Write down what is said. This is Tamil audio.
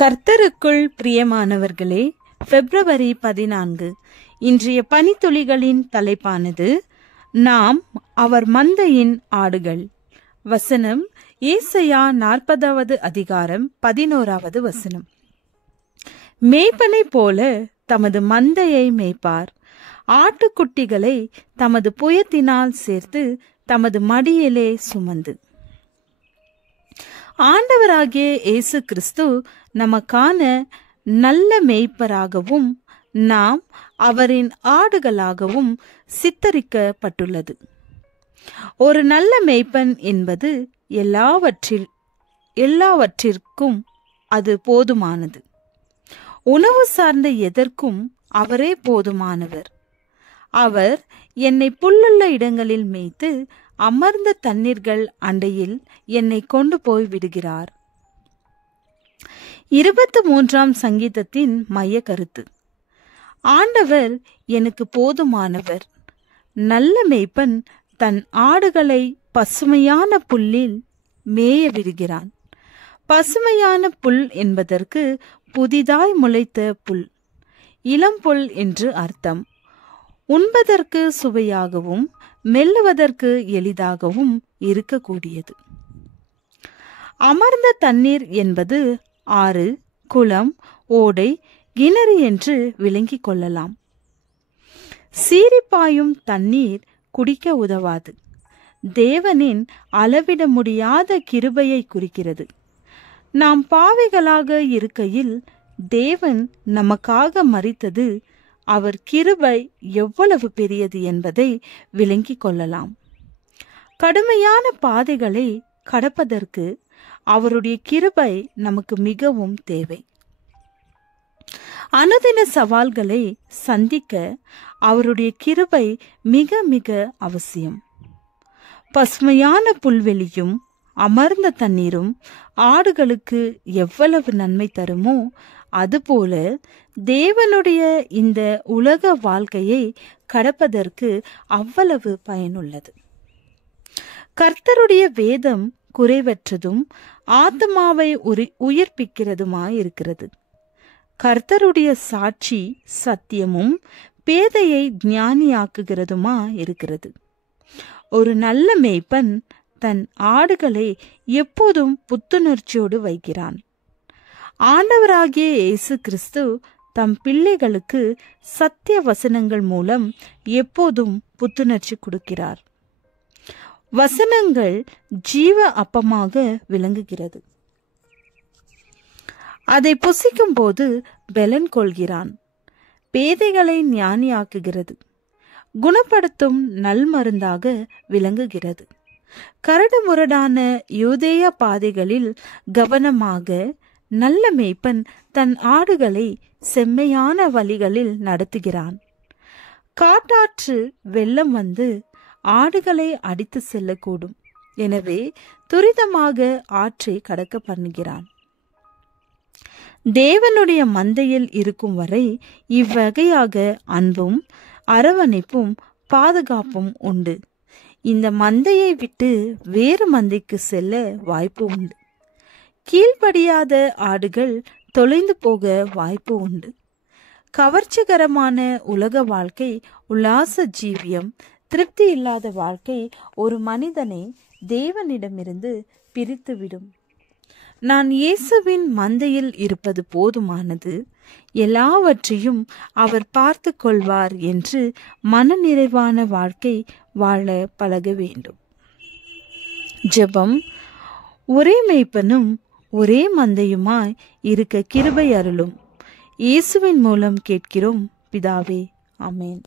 கர்த்தருக்குள் பிரியமானவர்களே, பிப்ரவரி 14 இன்றைய பனித்துளிகளின் தலைப்பானது நாம் அவர் மந்தையின் ஆடுகள். வசனம் ஏசாயா 40வது அதிகாரம் 11வது வசனம். மேய்ப்பனை போல தமது மந்தையை மேய்ப்பார், ஆட்டுக்குட்டிகளை தமது புயத்தினால் சேர்த்து தமது மடியிலே சுமந்து. ஆண்டவராகிய இயேசு கிறிஸ்து நமக்கான நல்ல மேய்ப்பராகவும் நாம் அவரின் ஆடுகளாகவும் சித்தரிக்கப்பட்டுள்ளது. ஒரு நல்ல மேய்ப்பன் என்பது எல்லாவற்றிற்கும் அது போதுமானது. உணவு சார்ந்த எதற்கும் அவரே போதுமானவர். அவர் என்னை புல்லுள்ள இடங்களில் மேய்த்து அமர்ந்த தண்ணீர்கள் அண்டையில் என்னை கொண்டு போய் விடுகிறார். 23ஆம் சங்கீதத்தின் மைய கருத்து: ஆண்டவர் எனக்கு போதுமானவர். நல்ல மேய்ப்பன் தன் ஆடுகளை பசுமையான புல்லில் மேய விடுகிறான். பசுமையான புல் என்பதற்கு புதிதாய் முளைத்த புல், இளம் புல் என்று அர்த்தம். உண்பதற்கு சுவையாகவும் மெல்லுவதற்கு எளிதாகவும் இருக்கக்கூடியது. அமர்ந்த தண்ணீர் என்பது ஆறு, குளம், ஓடை, கிணறு என்று விளங்கிக் கொள்ளலாம். சீரிப்பாயும் தண்ணீர் குடிக்க உதவாது. தேவனின் அளவிட முடியாத கிருபையை குறிக்கிறது. நாம் பாவிகளாக இருக்கையில் தேவன் நமக்காக மரித்தது, அவர் கிருபை எவ்வளவு பெரியது என்பதை விளங்கிக் கொள்ளலாம். கடுமையான பாதைகளை கடப்பதற்கு அவருடைய கிருபை நமக்கு மிகவும் தேவை. அனுதின சவால்களை சந்திக்க அவருடைய கிருபை மிக மிக அவசியம். பசுமையான புல்வெளியும் அமர்ந்த தண்ணீரும் ஆடுகளுக்கு எவ்வளவு நன்மை தருமோ, அதுபோல தேவனுடைய இந்த உலக வாழ்க்கையை கடப்பதற்கு அவ்வளவு பயனுள்ளது. கர்த்தருடைய வேதம் குறைவற்றதும் ஆத்மாவை உயிர்ப்பிக்கிறதுமாயிருக்கிறது. கர்த்தருடைய சாட்சி சத்தியமும் பேதையை ஞானியாக்குகிறதுமா இருக்கிறது. ஒரு நல்ல மேய்ப்பன் தன் ஆடுகளை எப்போதும் புத்துணர்ச்சியோடு வைக்கிறான். ஆண்டவராகிய இயேசு கிறிஸ்து தம் பிள்ளைகளுக்கு சத்திய வசனங்கள் மூலம் எப்போதும் புத்துணர்ச்சி கொடுக்கிறார். வசனங்கள் ஜீவ அப்பமாக விளங்குகிறது. அதை புசிக்கும் போது பலன் கொள்கிறான். பேதைகளை ஞானியாக்குகிறது. குணப்படுத்தும் நல்மருந்தாக விளங்குகிறது. கரடு முரடான யூதேய பாதைகளில் கவனமாக நல்ல மேய்ப்பன் தன் ஆடுகளை செம்மையான வழிகளில் நடத்துகிறான். காட்டாற்று வெள்ளம் வந்து ஆடுகளை அடித்து செல்லக்கூடும். எனவே துரிதமாக ஆற்றை கடக்க பண்ணுகிறான். தேவனுடைய மந்தையில் இருக்கும் வரை இவ்வகையாக அன்பும் அரவணைப்பும் பாதுகாப்பும் உண்டு. இந்த மந்தையை விட்டு வேறு மந்தைக்கு செல்ல வாய்ப்பு உண்டு. கீழ்ப்படியாத ஆடுகள் தொலைந்து போக வாய்ப்பு உண்டு. கவர்ச்சிகரமான உலக வாழ்க்கை, உல்லாச ஜீவியம், திருப்தி இல்லாத வாழ்க்கை ஒரு மனிதனை தேவனிடமிருந்து பிரித்துவிடும். நான் இயேசுவின் மந்தையில் இருப்பது போதுமானது, எல்லாவற்றையும் அவர் பார்த்து கொள்வார் என்று மனநிறைவான வாழ்க்கை வாழ பழக வேண்டும். ஜெபம். ஒரே மேய்ப்பனும் ஒரே மந்தையுமாய் இருக்க கிருபை அருளும். இயேசுவின் மூலம் கேட்கிறோம் பிதாவே, ஆமென்.